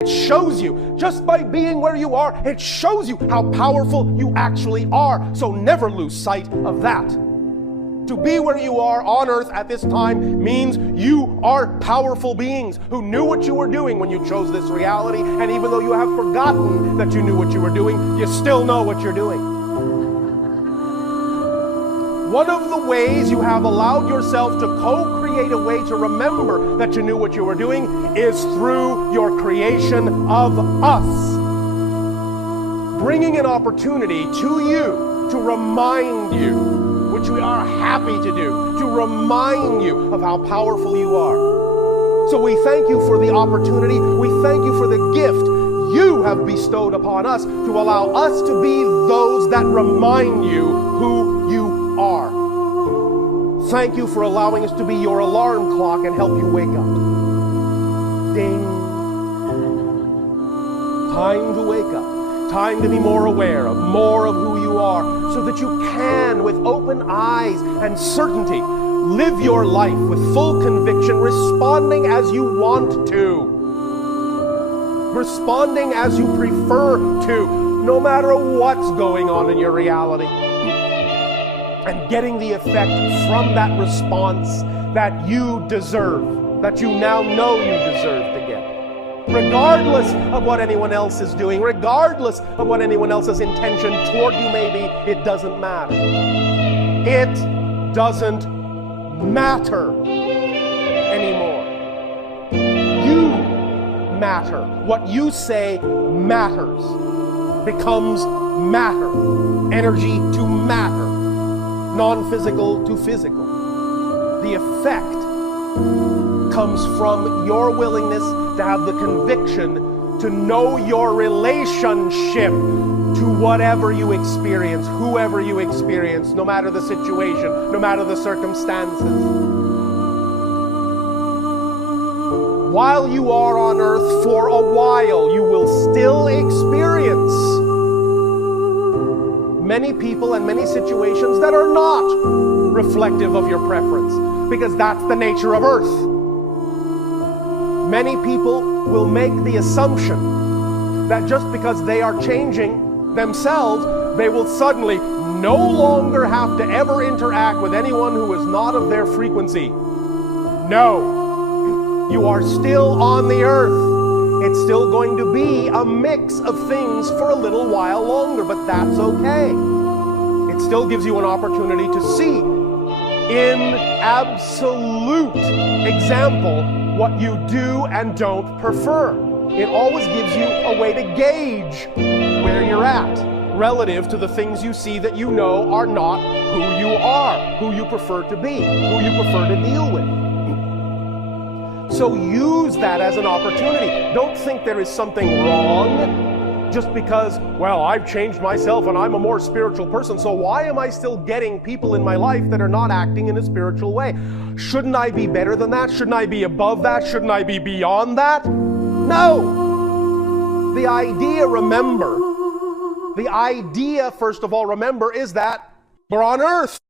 It shows you, just by being where you are, it shows you how powerful you actually are. So never lose sight of that. To be where you are on earth at this time means you are powerful beings who knew what you were doing when you chose this reality. And even though you have forgotten that you knew what you were doing, you still know what you're doing. One of the ways you have allowed yourself to co-create a way to remember that you knew what you were doing is through your creation of us. Bringing an opportunity to you to remind you, which we are happy to do, to remind you of how powerful you are. So we thank you for the opportunity. We thank you for the gift you have bestowed upon us to allow us to be those that remind you who you are. Thank you for allowing us to be your alarm clock and help you wake up. Ding. Time to wake up. Time to be more aware of more of who you are so that you can, with open eyes and certainty, live your life with full conviction, responding as you want to. Responding as you prefer to, no matter what's going on in your reality. And getting the effect from that response that you deserve, that you now know you deserve to get. Regardless of what anyone else is doing, regardless of what anyone else's intention toward you may be, it doesn't matter. It doesn't matter anymore. You matter. What you say matters. Becomes matter. Energy to matter. Non-physical to physical. The effect comes from your willingness to have the conviction to know your relationship to whatever you experience, whoever you experience, no matter the situation, no matter the circumstances. While you are on earth, for a while, you will still experience many people and many situations that are not reflective of your preference, because that's the nature of earth. Many people will make the assumption that just because they are changing themselves, they will suddenly no longer have to ever interact with anyone who is not of their frequency. No. You are still on the earth. It's still going to be a mix of things for a little while longer, but that's okay. It still gives you an opportunity to see in absolute example what you do and don't prefer. It always gives you a way to gauge where you're at relative to the things you see that you know are not who you are, who you prefer to be, who you prefer to deal with. So use that as an opportunity. Don't think there is something wrong just because, well, I've changed myself and I'm a more spiritual person, so why am I still getting people in my life that are not acting in a spiritual way? Shouldn't I be better than that? Shouldn't I be above that? Shouldn't I be beyond that? No! The idea, remember, first of all, remember, is that we're on earth.